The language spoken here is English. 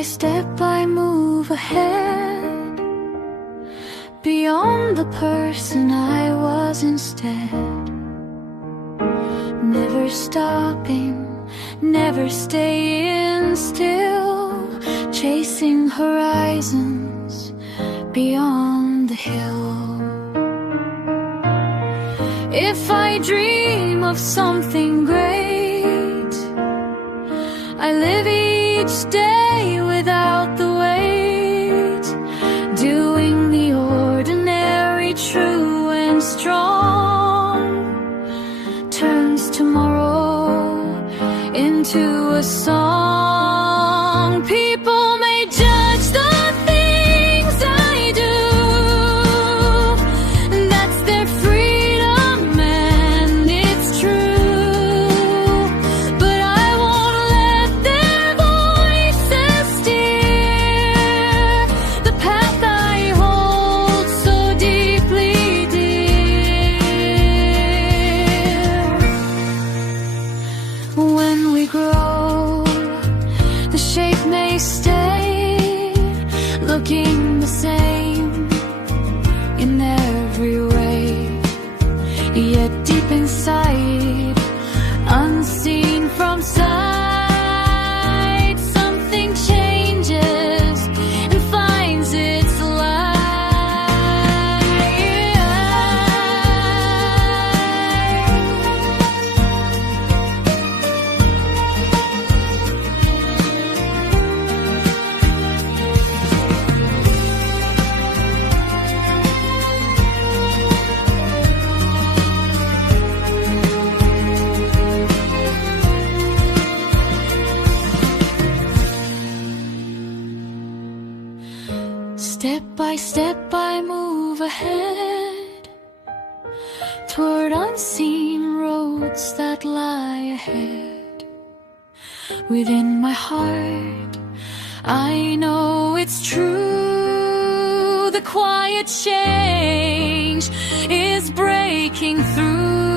by step I move ahead, beyond the person I was instead. Never stopping, never staying still, chasing horizons beyond the hill. If I dream of something great, I live each day without the weight, doing the ordinary true and strong, turns tomorrow into a song. People may judge the things I do, that's their freedom and it's true, but I won't let their voices steer the path I hold so deeply dear. When we grow, the shape may stay looking the same in every way, yet deep inside, unseen from sight, something changes and finds its Step by step I move ahead, toward unseen roads that lie ahead. Within my heart, I know it's true, the quiet change is breaking through.